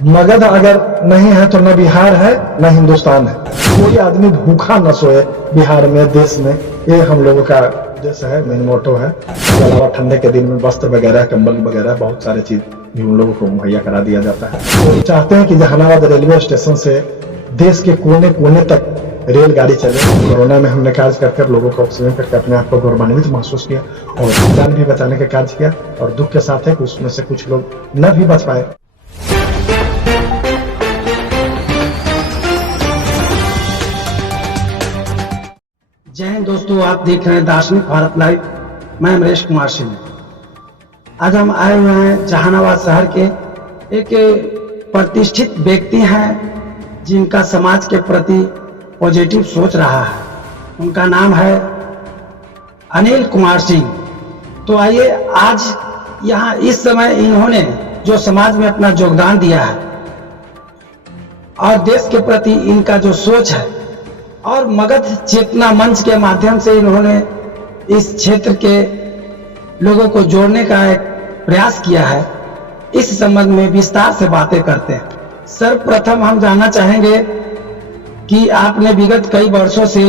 मगध अगर नहीं है तो न बिहार है न हिंदुस्तान है। कोई आदमी भूखा न सोए बिहार में, देश में, ये हम लोगों का उद्देश्य है, मेन मोटो है। इसके अलावा ठंडे के दिन में वस्त्र वगैरह, कंबल वगैरह बहुत सारे चीज भी उन लोगों को मुहैया करा दिया जाता है। तो चाहते हैं कि जहानाबाद रेलवे स्टेशन से देश के कोने कोने तक रेलगाड़ी चले। कोरोना में हमने कार्य कर कर लोगों को ऑक्सीजन करके अपने आप को गौरवान्वित महसूस किया और जान भी बचाने का कार्य किया। और दुख के साथ है कि उसमें से कुछ लोग न भी बच पाए। जय हिंद दोस्तों, आप देख रहे हैं दार्शनिक भारत लाइव। मैं अमरेश कुमार सिंह। आज हम आए हुए हैं जहानाबाद शहर के एक प्रतिष्ठित व्यक्ति हैं जिनका समाज के प्रति पॉजिटिव सोच रहा है। उनका नाम है अनिल कुमार सिंह। तो आइए, आज यहाँ इस समय इन्होंने जो समाज में अपना योगदान दिया है और देश के प्रति इनका जो सोच है, और मगध चेतना मंच के माध्यम से इन्होंने इस क्षेत्र के लोगों को जोड़ने का एक प्रयास किया है, इस संबंध में विस्तार से बातें करते हैं। सर्वप्रथम हम जानना चाहेंगे कि आपने विगत कई वर्षों से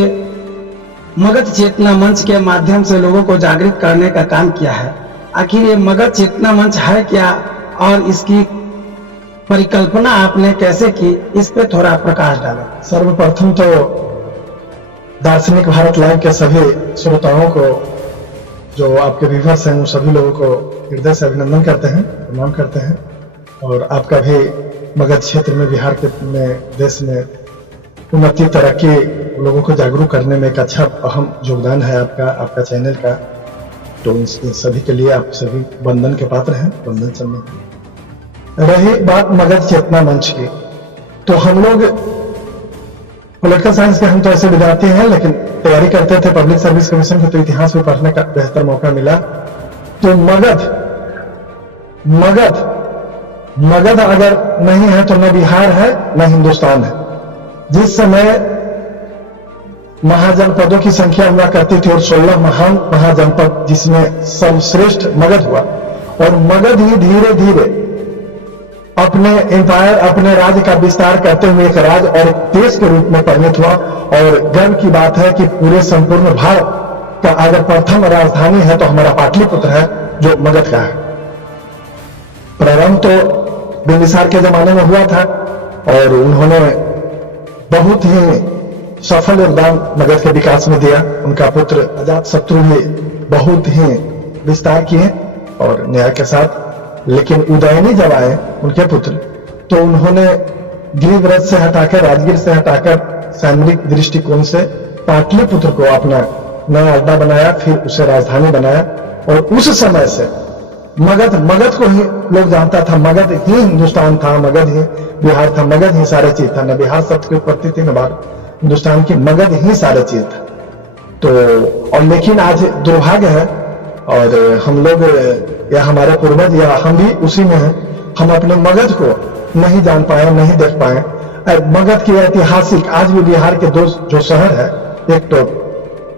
मगध चेतना मंच के माध्यम से लोगों को जागृत करने का काम किया है। आखिर ये मगध चेतना मंच है क्या और इसकी परिकल्पना आपने कैसे की, इस पे थोड़ा प्रकाश डालें। सर्वप्रथम तो दार्शनिक भारत लाइव के सभी श्रोताओं को, जो आपके व्यूअर्स हैं, उन सभी लोगों को हृदय से अभिनंदन करते हैं, प्रणाम करते हैं। और आपका भी मगध क्षेत्र में, बिहार के में, देश में उन्नति, तरक्की, लोगों को जागरूक करने में एक अच्छा अहम योगदान है आपका चैनल का। तो इन सभी के लिए आप सभी वंदन के पात्र हैं, वंदन चलने। रही बात मगध चेतना मंच की, तो हम लोग पॉलिटिकल साइंस के हम तो ऐसे विद्यार्थी हैं, लेकिन तैयारी करते थे पब्लिक सर्विस कमीशन की, तो इतिहास में पढ़ने का बेहतर मौका मिला। तो मगध अगर नहीं है तो न बिहार है न हिंदुस्तान है। जिस समय महाजनपदों की संख्या हुआ करती थी और 16 महान महाजनपद जिसमें सर्वश्रेष्ठ मगध हुआ, और मगध ही धीरे धीरे अपने एम्पायर, अपने राज्य का विस्तार करते हुए एक राज्य और एक देश के रूप में परिणत हुआ। और गर्व की बात है कि पूरे संपूर्ण भारत का अगर प्रथम राजधानी है तो हमारा पाटलिपुत्र है, जो मगध का है। प्रारंभ तो बिंबिसार के जमाने में हुआ था और उन्होंने बहुत ही सफल योगदान मगध के विकास में दिया। उनका पुत्र अजातशत्रु भी बहुत ही विस्तार किए और न्याय के साथ। लेकिन उदयनी जब आए उनके पुत्र, तो उन्होंने गिरिव्रत से हटाकर, राजगीर से हटाकर सामरिक दृष्टिकोण से पाटलिपुत्र को अपना नया अड्डा बनाया, फिर उसे राजधानी बनाया। और उस समय से मगध को ही लोग जानता था। मगध ही हिंदुस्तान था, मगध ही बिहार था, मगध ही सारे चीज था। न बिहार शब्द की उत्पत्ति थी, न हिंदुस्तान की, मगध ही सारे चीज था। तो और लेकिन आज दुर्भाग्य है, और हम लोग या हमारे पूर्वज या हम भी उसी में हैं, हम अपने मगध को नहीं जान पाए, नहीं देख पाए। मगध की ऐतिहासिक, आज भी बिहार के दो जो शहर है, एक तो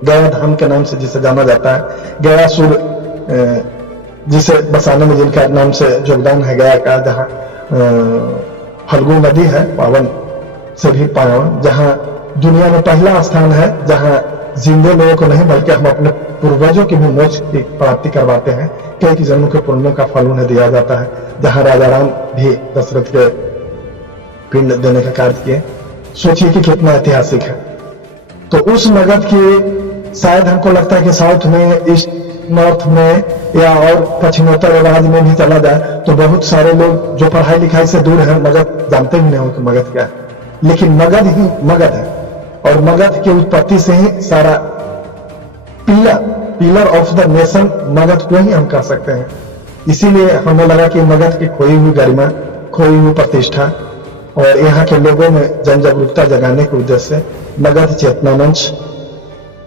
गया धाम के नाम से जिसे जाना जाता है, गयासुर जिसे बसाने में जिनका नाम से योगदान है गया का, जहाँ फल्गु नदी है पावन से भी पावन, जहाँ दुनिया में पहला स्थान है जहाँ जिंदे लोगों को नहीं बल्कि हम अपने पूर्वजों की भी मोक्ष की प्राप्ति करवाते हैं। कई जन्मों के पुण्यों का फल उन्हें दिया जाता है। जहाँ राजा राम भी दशरथ के पिंड देने का कार्य किए। सोचिए कि कितना ऐतिहासिक है। तो उस मगध की शायद हमको लगता है कि साउथ में, ईस्ट नॉर्थ में या और पश्चिमोत्तर राज्य में भी चला जाए तो बहुत सारे लोग जो पढ़ाई लिखाई से दूर है, मगध जानते भी नहीं हो कि मगध क्या है। लेकिन मगध ही मगध है, और मगध की उत्पत्ति से ही सारा pillar of the nation Magadh को ही हम कह सकते हैं। इसीलिए हमें लगा कि मगध की खोई हुई गरिमा, खोई हुई प्रतिष्ठा और यहाँ के लोगों में जन जागरूकता जगाने के उद्देश्य से मगध चेतना मंच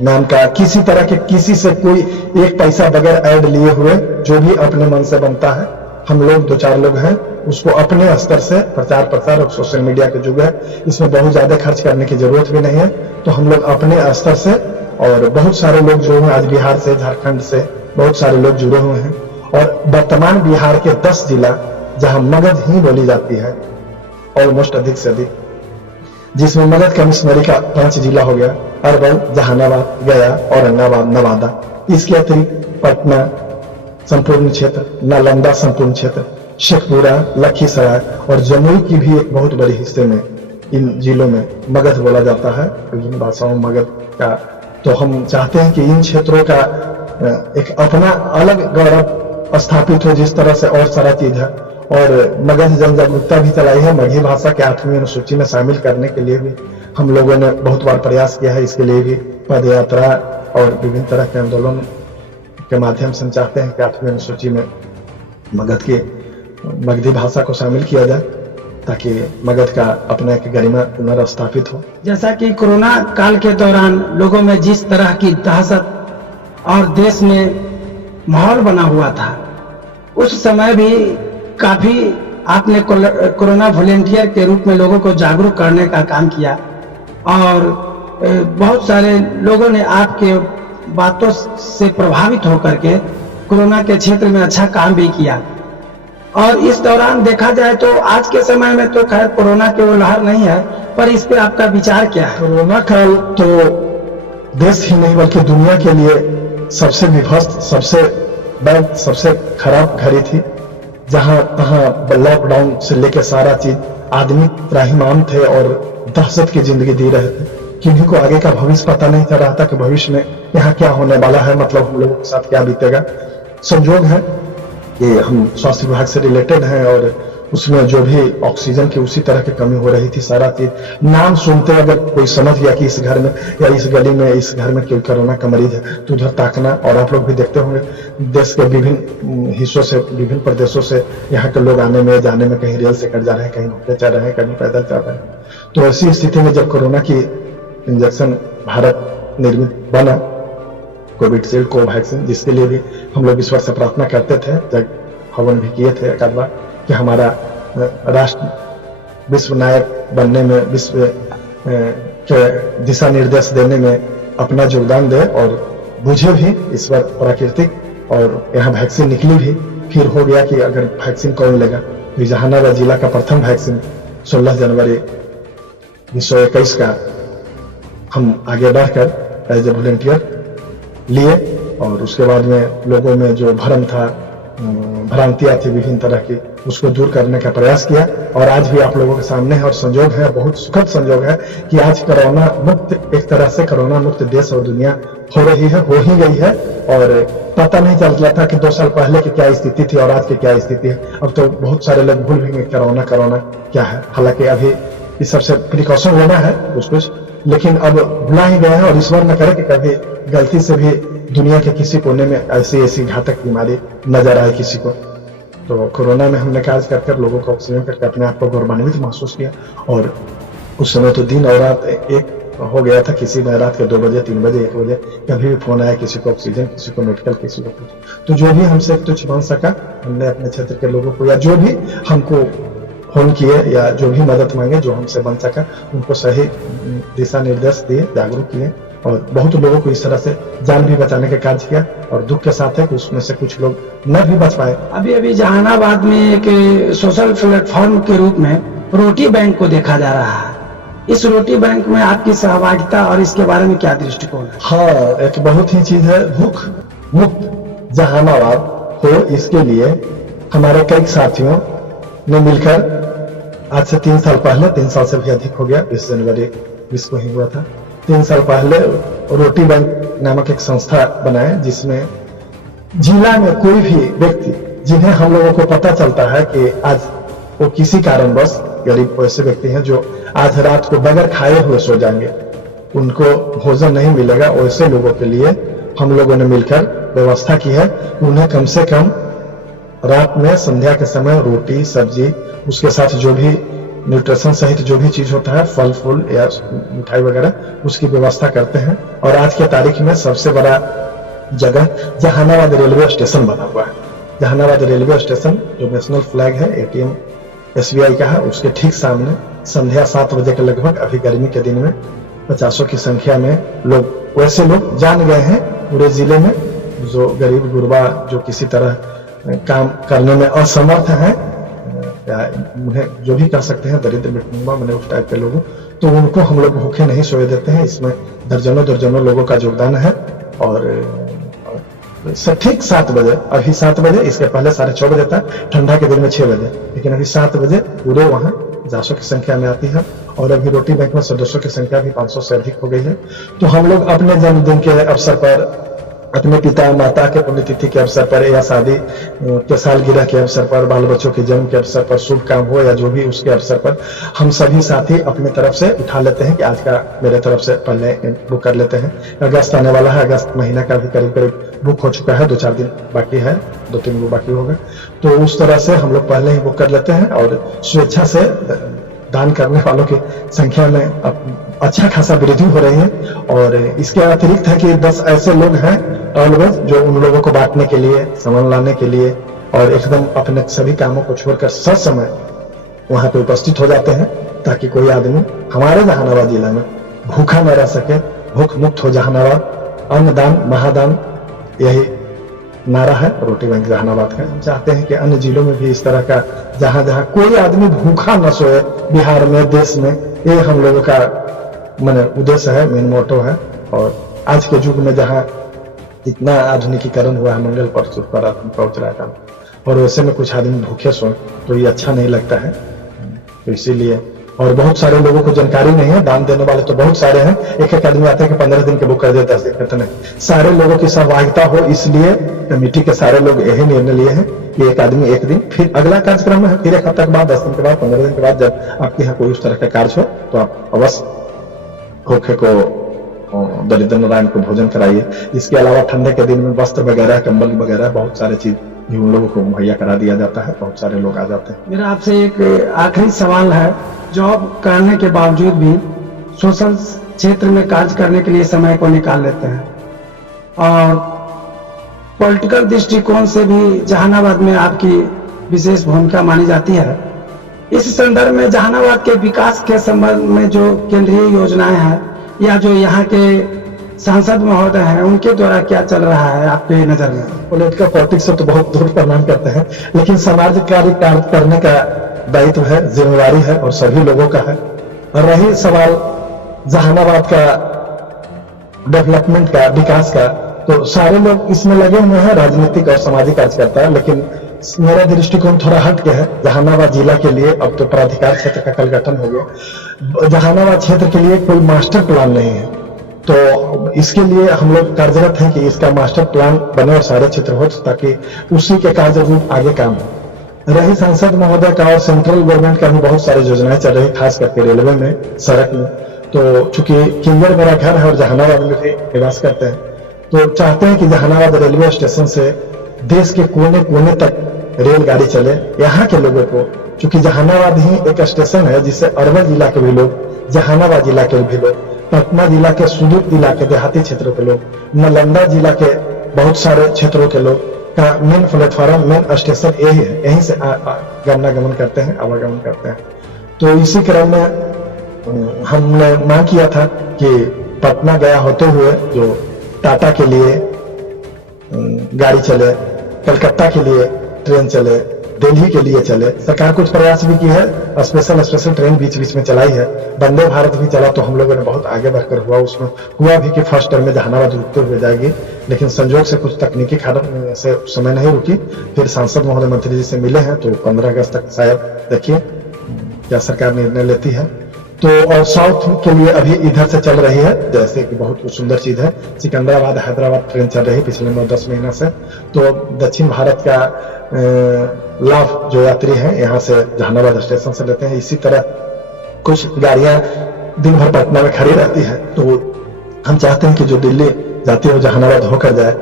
नाम का, किसी तरह के, किसी से कोई एक पैसा बगैर ऐड लिए हुए, जो भी अपने मन से बनता है, हम लोग 2-4 लोग हैं, उसको अपने स्तर से प्रचार प्रसार और सोशल मीडिया के युग है, इसमें बहुत ज्यादा खर्च करने की जरूरत भी नहीं है। तो हम लोग अपने स्तर से, और बहुत सारे लोग जो हैं आज बिहार से, झारखंड से बहुत सारे लोग जुड़े हुए हैं। और वर्तमान बिहार के 10 जिला जहां मगध ही बोली जाती है, ऑलमोस्ट अधिक से अधिक, जिसमें मगध का मिशनरी का 5 जिला हो गया, अरवल, जहानाबाद, गया, औरंगाबाद, नवादा। इसके अतिरिक्त पटना संपूर्ण क्षेत्र, नालंदा संपूर्ण क्षेत्र, शेखपुरा, लखीसराय और जमुई की भी एक बहुत बड़ी हिस्से में इन जिलों में मगध बोला जाता है, विभिन्न भाषाओं मगध का। तो हम चाहते हैं कि इन क्षेत्रों का एक अपना अलग गौरव स्थापित हो, जिस तरह से और सारा चीज है। और मगध जन जागरूकता भी चलाई है, मगही भाषा के 8वीं अनुसूची में शामिल करने के लिए भी हम लोगों ने बहुत बार प्रयास किया है। इसके लिए भी पद यात्रा और विभिन्न तरह के आंदोलन के माध्यम से हम चाहते हैं कि 8वीं अनुसूची में मगधी भाषा को शामिल किया जाए, ताकि मगध का अपना एक गरिमा पुनर्स्थापित हो। जैसा कि कोरोना काल के दौरान लोगों में जिस तरह की दहशत और देश में माहौल बना हुआ था, उस समय भी काफी आपने कोरोना वॉलेंटियर के रूप में लोगों को जागरूक करने का काम किया और बहुत सारे लोगों ने आपके बातों से प्रभावित होकर के कोरोना के क्षेत्र में अच्छा काम भी किया। और इस दौरान देखा जाए तो आज के समय में तो खैर कोरोना की वो लहर नहीं है, पर इस पे आपका विचार क्या है? कोरोना काल तो देश ही नहीं बल्कि दुनिया के लिए सबसे विभत्स, सबसे बैड, सबसे खराब घड़ी थी, जहां तहां लॉकडाउन से लेकर सारा चीज आदमी त्राहिमाम थे और दहशत की जिंदगी जी रहे थे। किन्हीं को आगे का भविष्य पता नहीं चल रहा था कि भविष्य में यहाँ क्या होने वाला है, मतलब हम लोगों के साथ क्या बीतेगा। संयोग है कि हम स्वास्थ्य विभाग से रिलेटेड हैं और उसमें जो भी ऑक्सीजन की उसी तरह की कमी हो रही थी, सारा चीज नाम सुनते अगर कोई समझ गया कि इस घर में या इस गली में इस घर में कोई कोरोना का मरीज है तो उधर ताकना। और आप लोग भी देखते होंगे देश के विभिन्न हिस्सों से, विभिन्न प्रदेशों से यहाँ के लोग आने में जाने में, कहीं रेल से कट जा रहे हैं, कहीं घूमते चल रहे हैं, कहीं पैदल चल रहे हैं। तो ऐसी स्थिति में जब कोरोना की इंजेक्शन भारत निर्मित बना, कोविशील्ड कोवैक्सीन, जिसके लिए भी हम लोग ईश्वर से प्रार्थना करते थे, जब हवन भी किए थे एक आध बार कि हमारा राष्ट्र विश्व नायक बनने में, विश्व के दिशा निर्देश देने में अपना योगदान दे और बुझे भी ईश्वर प्राकृतिक। और यहाँ वैक्सीन निकली भी, फिर हो गया कि अगर वैक्सीन कौन लेगा, तो जहानाबाद जिला का प्रथम वैक्सीन 16 जनवरी 1921 का हम आगे बढ़कर एज ए वॉलंटियर लिए और उसके बाद में लोगों में जो भ्रम था, भ्रांतियां थी विभिन्न तरह की, उसको दूर करने का प्रयास किया। और आज भी आप लोगों के सामने है और संयोग है, बहुत सुखद संयोग है कि आज कोरोना मुक्त, एक तरह से कोरोना मुक्त देश और दुनिया हो रही है, हो ही गई है। और पता नहीं चलता था कि 2 साल पहले की क्या स्थिति थी और आज की क्या स्थिति है। अब तो बहुत सारे लोग भूल भी गए कोरोना क्या है। हालांकि अभी इस सबसे प्रिकॉशन लेना है कुछ, लेकिन अब भुला ही गए हैं। और ईश्वर न करे कि कभी गलती से भी दुनिया के किसी कोने में ऐसी घातक बीमारी नजर आए किसी को। तो कोरोना में हमने कार्य कर लोगों को ऑक्सीजन करके अपने आप को गौरवान्वित महसूस किया। और उस समय तो दिन और रात एक हो गया था, किसी में रात के 2 बजे, 3 बजे, 1 बजे कभी भी फोन आया, किसी को ऑक्सीजन, किसी को मेडिकल, किसी को कुछ। तो जो भी हमसे कुछ बन सका हमने अपने क्षेत्र के लोगों को, या जो भी हमको फोन किए या जो भी मदद मांगे, जो हमसे बन सका उनको सही दिशा निर्देश दिए, जागरूक किए और बहुत लोगों को इस तरह से जान भी बचाने का कार्य किया। और दुख के साथ है कि उसमें से कुछ लोग न भी बच पाए। अभी जहानाबाद में एक सोशल प्लेटफॉर्म के रूप में रोटी बैंक को देखा जा रहा है। इस रोटी बैंक में आपकी सहभागिता और इसके बारे में क्या दृष्टिकोण है? हाँ, एक बहुत ही चीज है, भूख मुक्त जहानाबाद हो, इसके लिए हमारे कई साथियों ने मिलकर आज से 3 साल पहले, 3 साल से भी अधिक हो गया, 20 जनवरी 20 को ही हुआ था, 3 साल पहले रोटी बैंक नामक एक संस्था बनाए, जिसमें जिला में कोई भी व्यक्ति जिन्हें हम लोगों को पता चलता है कि आज वो किसी कारणवश, गरीब वैसे व्यक्ति हैं जो आज रात को बगैर खाए हुए सो जाएंगे, उनको भोजन नहीं मिलेगा, वैसे लोगों के लिए हम लोगों ने मिलकर व्यवस्था की है। उन्हें कम से कम रात में संध्या के समय रोटी, सब्जी, उसके साथ जो भी न्यूट्रिशन सहित जो भी चीज होता है, फल फूल या मिठाई वगैरह, उसकी व्यवस्था करते हैं। और आज के तारीख में सबसे बड़ा जगह जहानाबाद रेलवे स्टेशन बना हुआ है। जहानाबाद रेलवे स्टेशन जो नेशनल फ्लैग है, ATM SBI का है, उसके ठीक सामने संध्या 7 बजे के लगभग, अभी गर्मी के दिन में 50 की संख्या में लोग, वैसे लोग जान गए हैं पूरे जिले में, जो गरीब गुरबा, जो किसी तरह काम करने में असमर्थ हैं, या उन्हें जो भी कह सकते हैं दरिद्र मिटुंबा मैंने उस टाइप के लोगों, तो उनको हम लोग भूखे नहीं सोए देते हैं। इसमें दर्जनों दर्जनों लोगों का योगदान है। और ठीक 7 बजे, अभी 7 बजे, इसके पहले 6:30 बजे तक, ठंडा के दिन में 6 बजे, लेकिन अभी 7 बजे पूरे वहाँ 400 की संख्या में आती है। और अभी रोटी बैंक में सदस्यों की संख्या भी 500 से अधिक हो गई है। तो हम लोग अपने जन्मदिन के अवसर पर, अपने पिता माता के पुण्यतिथि के अवसर पर, या शादी के सालगिरह के अवसर पर, बाल बच्चों के जन्म के अवसर पर, शुभ काम हो या जो भी उसके अवसर पर, हम सभी साथी अपने तरफ से उठा लेते हैं कि आज का मेरे तरफ से पहले बुक कर लेते हैं। अगस्त आने वाला है, अगस्त महीना का भी करीब करीब बुक हो चुका है, 2-4 दिन बाकी है, 2-3 वो बाकी होगा। तो उस तरह से हम लोग पहले ही बुक कर लेते हैं। और स्वेच्छा से दान करने वालों की संख्या में अच्छा खासा वृद्धि हो रही है। और इसके अतिरिक्त है कि 10 ऐसे लोग हैं ऑलवेज जो उन लोगों को बांटने के लिए, सामान लाने के लिए और एकदम अपने सभी कामों को छोड़कर सब समय वहां पे उपस्थित हो जाते हैं, ताकि कोई आदमी हमारे जहानाबाद जिला में भूखा न रह सके, भूख मुक्त हो जहानाबाद। अन्नदान महादान, यही नारा है रोटी बैंक जहानाबाद का। हम चाहते हैं कि अन्य जिलों में भी इस तरह का जहां जहां कोई आदमी भूखा न सोए, बिहार में, देश में, ये हम लोगों का मैंने उद्देश्य है, मेन मोटो है। और आज के युग में जहां इतना आधुनिकीकरण हुआ है, मंगल पर पहुंच रहा है, और वैसे में कुछ आदमी भूखे सोए तो ये अच्छा नहीं लगता है। तो इसीलिए, और बहुत सारे लोगों को जानकारी नहीं है, दान देने वाले तो बहुत सारे हैं। एक आदमी आते हैं कि 15 दिन के बुक कर देता है, कहते नहीं, सारे लोगों की सहभागिता हो, इसलिए कमेटी के सारे लोग यही निर्णय लिए हैं कि एक आदमी एक दिन, फिर अगला कार्यक्रम में फिर 1 हफ्ते के बाद, 10 दिन के बाद, 15 दिन के बाद, जब आपके यहाँ कोई उस तरह का कार्य हो तो आप अवश्य भूखे को, दरिद्र नारायण को भोजन कराइए। इसके अलावा ठंडे के दिन में वस्त्र वगैरह, कंबल वगैरह, बहुत सारे चीज भी उन लोगों को मुहैया करा दिया जाता है। बहुत सारे लोग आ जाते हैं। मेरा आपसे एक आखिरी सवाल है, जॉब करने के बावजूद भी सोशल क्षेत्र में कार्य करने के लिए समय को निकाल लेते हैं, और पॉलिटिकल दृष्टिकोण से भी जहानाबाद में आपकी विशेष भूमिका मानी जाती है। इस संदर्भ में जहानाबाद के विकास के संबंध में जो केंद्रीय योजनाएं हैं, या जो यहाँ के सांसद महोदय हैं, उनके द्वारा क्या चल रहा है आपके नजर में? पॉलिटिकल पॉलिटिक्स से तो बहुत दूर प्रणाम करते हैं, लेकिन समाज कार्य करने का दायित्व है, जिम्मेवारी है, और सभी लोगों का है। और रही सवाल जहानाबाद का डेवलपमेंट का, विकास का, तो सारे लोग इसमें लगे हुए हैं, राजनीतिक और सामाजिक कार्यकर्ता है। लेकिन मेरा दृष्टिकोण थोड़ा हट के है। जहानाबाद जिला के लिए अब तो प्राधिकार क्षेत्र का कल गठन हो गया। जहानाबाद क्षेत्र के लिए कोई मास्टर प्लान नहीं है, तो इसके लिए हम लोग कार्यरत हैं कि इसका मास्टर प्लान बने और सारे क्षेत्र हो, ताकि उसी के कार्य रूप आगे काम हो। रही सांसद महोदय का और सेंट्रल गवर्नमेंट का भी बहुत सारी योजनाएं चल रही, खास करके रेलवे में, सड़क में। तो चूंकि किंगर मेरा घर है और जहानाबाद में भी निवास करते हैं, तो चाहते हैं कि जहानाबाद रेलवे स्टेशन से देश के कोने कोने तक रेलगाड़ी चले। यहाँ के लोगों को, चूंकि जहानाबाद ही एक स्टेशन है जिससे अरवल जिला के भी लोग, जहानाबाद जिला के भी लोग, पटना जिला के सुदूर इलाके, देहाती क्षेत्रों के लोग, नालंदा जिला के बहुत सारे क्षेत्रों के लोग का मेन प्लेटफॉर्म, मेन स्टेशन यही है। यहीं से गमनागमन करते हैं, आवागमन करते हैं। तो इसी क्रम में हमने मांग किया था कि पटना गया होते हुए जो टाटा के लिए गाड़ी चले, कलकत्ता के लिए ट्रेन चले, दिल्ली के लिए चले। सरकार कुछ प्रयास भी की है, स्पेशल ट्रेन बीच बीच में चलाई है। वंदे भारत भी चला, तो हम लोगों ने बहुत आगे बढ़कर हुआ। उसमें हुआ भी कि फर्स्ट टर्म में जहानाबाद रुकते हुए जाएगी, लेकिन संजोग से कुछ तकनीकी कारण से समय नहीं रुकी। फिर सांसद महोदय मंत्री जी से मिले हैं, तो 15 अगस्त तक शायद देखिए क्या सरकार निर्णय लेती है। तो और साउथ के लिए अभी इधर से चल रही है, जैसे कि बहुत सुंदर चीज है, सिकंदराबाद हैदराबाद ट्रेन चल रही है पिछले 9-10 महीना से। तो दक्षिण भारत का लाभ जो यात्री हैं यहाँ से जहानाबाद स्टेशन से लेते हैं। इसी तरह कुछ गाड़ियां दिन भर पटना में खड़ी रहती है, तो हम चाहते हैं कि जो दिल्ली जाती है जहानाबाद होकर जाए,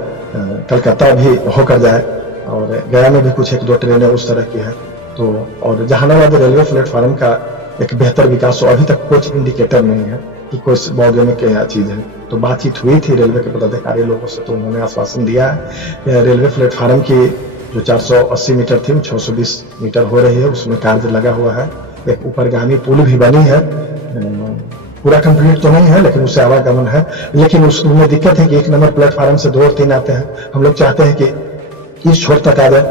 कलकत्ता भी होकर जाए, और गया में भी कुछ 1-2 ट्रेनें उस तरह की है। तो और जहानाबाद रेलवे प्लेटफॉर्म का एक बेहतर विकास हो, अभी तक कुछ इंडिकेटर नहीं है कि कुछ बॉडी में क्या चीज है। तो बातचीत हुई थी रेलवे के पदाधिकारी लोगों से, तो उन्होंने आश्वासन दिया है रेलवे प्लेटफॉर्म की जो 480 मीटर थी, 620 मीटर हो रही है। उसमें कार्य लगा हुआ है। एक ऊपरगामी पुल भी बनी है, पूरा कंप्लीट तो नहीं है, लेकिन उससे आवागमन है। लेकिन उसमें दिक्कत है कि 1 नंबर प्लेटफॉर्म से 2 और 3 आते हैं। हम लोग चाहते हैं कि इस छोर तक आ जाए,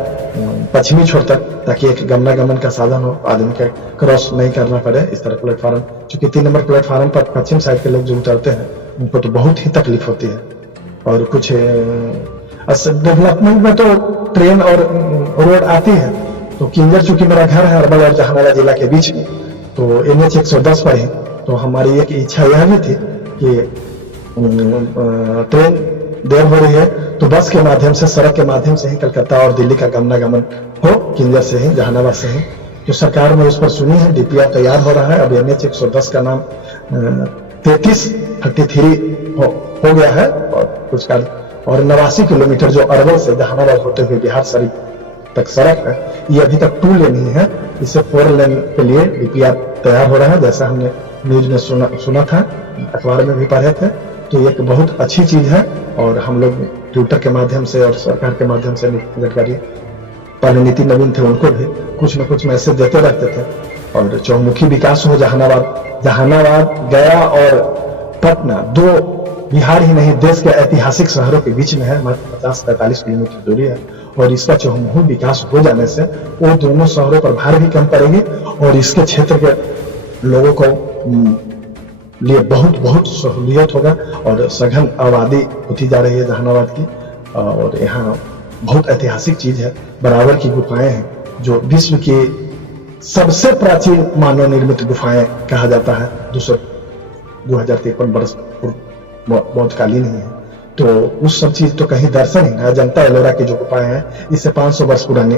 पश्चिमी छोर तक, ताकि एक गमनागमन का साधन हो, आदमी का क्रॉस नहीं करना पड़े इस तरह प्लेटफार्म। चूंकि 3 नंबर प्लेटफार्म पर पश्चिम साइड के लोग जो उतरते हैं उनको तो बहुत ही तकलीफ होती है। और कुछ डेवलपमेंट में तो ट्रेन और रोड आती है, तो किंजर चूंकि मेरा घर है अरवल और जहानाबाद जिला के बीच में, तो NH 110 पर ही, तो हमारी एक इच्छा यह भी थी कि ट्रेन देर हो रही है तो बस के माध्यम से, सड़क के माध्यम से ही कलकत्ता और दिल्ली का गमनागमन हो, किंजर से ही, जहानाबाद से ही। तो सरकार ने उस पर सुनी है, DPR तैयार हो रहा है। अब NH 110 का नाम 33 हो गया है और कुछ कार्य, और 89 किलोमीटर जो अरवल से जहानाबाद होते हुए बिहार शरीफ तक सड़क है, ये अभी तक 2 लेन ही है। इसे 4 लेन के लिए DPR तैयार हो रहा है, जैसा हमने न्यूज में सुना था, अखबार में भी पढ़े थे। तो ये एक बहुत अच्छी चीज है और हम लोग ट्विटर के माध्यम से और सरकार के माध्यम से जानकारी, पहले नितिन नवीन थे, उनको भी कुछ न कुछ मैसेज देते रहते थे। और चौमुखी विकास हो, जहानाबाद गया और पटना 2 बिहार ही नहीं देश के ऐतिहासिक शहरों के बीच में है, मात्र 50-45 किलोमीटर दूरी है। और इसका चहुमुखी विकास हो जाने से वो दोनों शहरों पर भार भी कम पड़ेगी और इसके क्षेत्र के लोगों को लिए बहुत सहूलियत होगा। और सघन आबादी होती जा रही है जहानाबाद की, और यहाँ बहुत ऐतिहासिक चीज है, बराबर की गुफाएं हैं, जो विश्व की सबसे प्राचीन मानव निर्मित गुफाएं कहा जाता है। 2053 वर्ष मौजकालीन ही है, तो उस सब चीज तो कहीं दर्शन ही ना। अजंता एलोरा की जो गुफाएं हैं, इससे 500 वर्ष पुरानी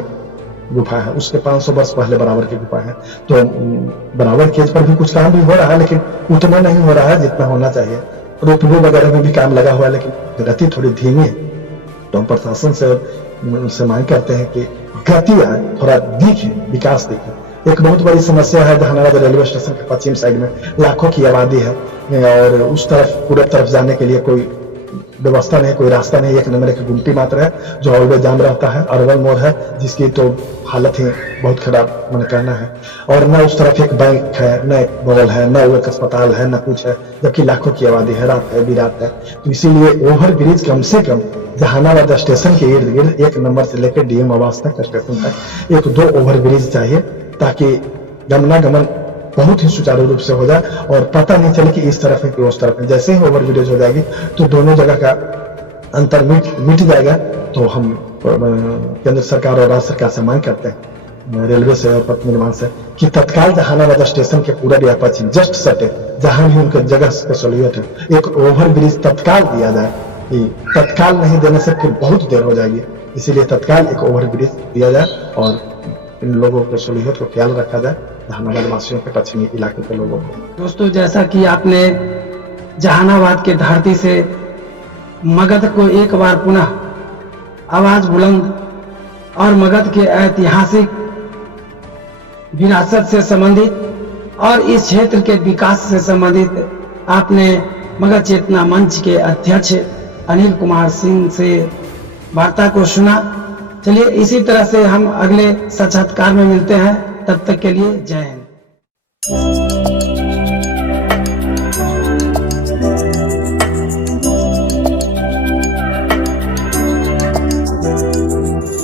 गुफा है, उसके 500 वर्ष पहले बराबर की गुफा है। तो बराबर केज पर भी कुछ काम भी हो रहा है, लेकिन उतना नहीं हो रहा है जितना होना चाहिए। रोपवे वगैरह में भी काम लगा हुआ है, लेकिन गति थोड़ी धीमी है। तो हम प्रशासन से मांग करते हैं कि गति आए, थोड़ा दिखे, विकास दिखे। एक बहुत बड़ी समस्या है जहानाबाद रेलवे स्टेशन के पश्चिम साइड में, लाखों की आबादी है और उस तरफ पूरे तरफ जाने के लिए कोई व्यवस्था नहीं, कोई रास्ता नहीं। 1 नंबर की गुमटी मात्र है जो ऑलवेज जाम रहता है। अरवल मोड़ है जिसकी तो हालत ही बहुत खराब मैंने कहना है। और न उस तरफ एक बैंक है, न एक बगल है, न एक अस्पताल है, न कुछ है, जबकि लाखों की आबादी है, रात है, बिरात है। तो इसीलिए ओवर ब्रिज कम से कम जहानाबाद स्टेशन के इर्द गिर्द 1 नंबर से लेकर DM आवास तक स्टेशन तक 1-2 ओवर ब्रिज चाहिए, ताकि गमनागमन बहुत ही सुचारू रूप से हो जाए और पता नहीं चले कि इस तरफ है कि उस तरफ है। जैसे ही ओवर ब्रिज हो जाएगी तो दोनों जगह का अंतर मिट जाएगा। तो हम केंद्र सरकार और राज्य सरकार से मांग करते हैं, रेलवे से और पथ निर्माण से, कि तत्काल जहानाबाद स्टेशन के पूरब या पश्चिम जस्ट सटे जहां भी उनके जगह की सहूलियत है, एक ओवर ब्रिज तत्काल दिया जाए। कि तत्काल नहीं देने से फिर बहुत देर हो जाएगी, इसीलिए तत्काल एक ओवर ब्रिज दिया जाए और इन लोगों की सहूलियत को ख्याल रखा जाए, जहानाबाद वासियों के, पश्चिमी इलाके के लोगों को। दोस्तों, जैसा कि आपने जहानाबाद के धरती से मगध को एक बार पुनः आवाज बुलंद और मगध के ऐतिहासिक विरासत से संबंधित और इस क्षेत्र के विकास से संबंधित आपने मगध चेतना मंच के अध्यक्ष अनिल कुमार सिंह से वार्ता को सुना। चलिए इसी तरह से हम अगले साक्षात्कार में मिलते हैं, तब तक के लिए जय हिंद।